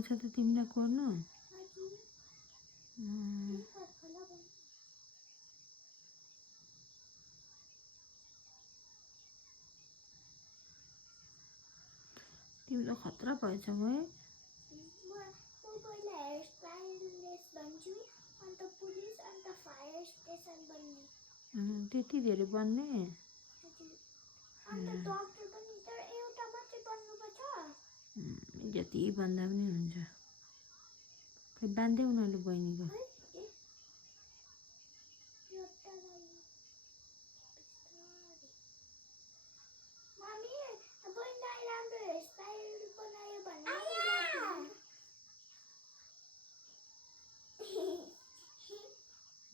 आउँछ त तिमीलाई कोर्नु? तिम्रो खतरा भएछ है। त्यति धेरै बन्ने? जति भन्दा पनि हुन्छ। खै बान्दै उनीहरूले बहिनीको।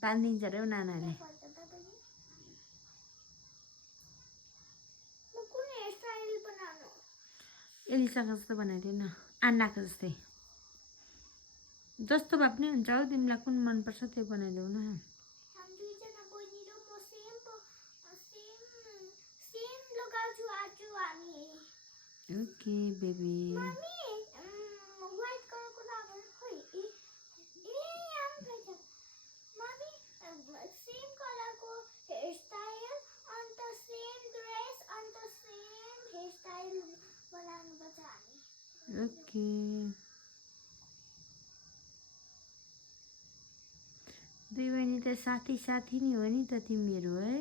बान्दिन्छ रे नानाले। एलिसाको जस्तो बनाइदिए न, आन्नाको जस्तै। जस्तो भए पनि हुन्छ हौ, तिमीलाई कुन मनपर्छ त्यो बनाइदेऊ न। Okay baby. ओके दुई बहिनी त साथी साथी नि हो नि त तिमीहरू है।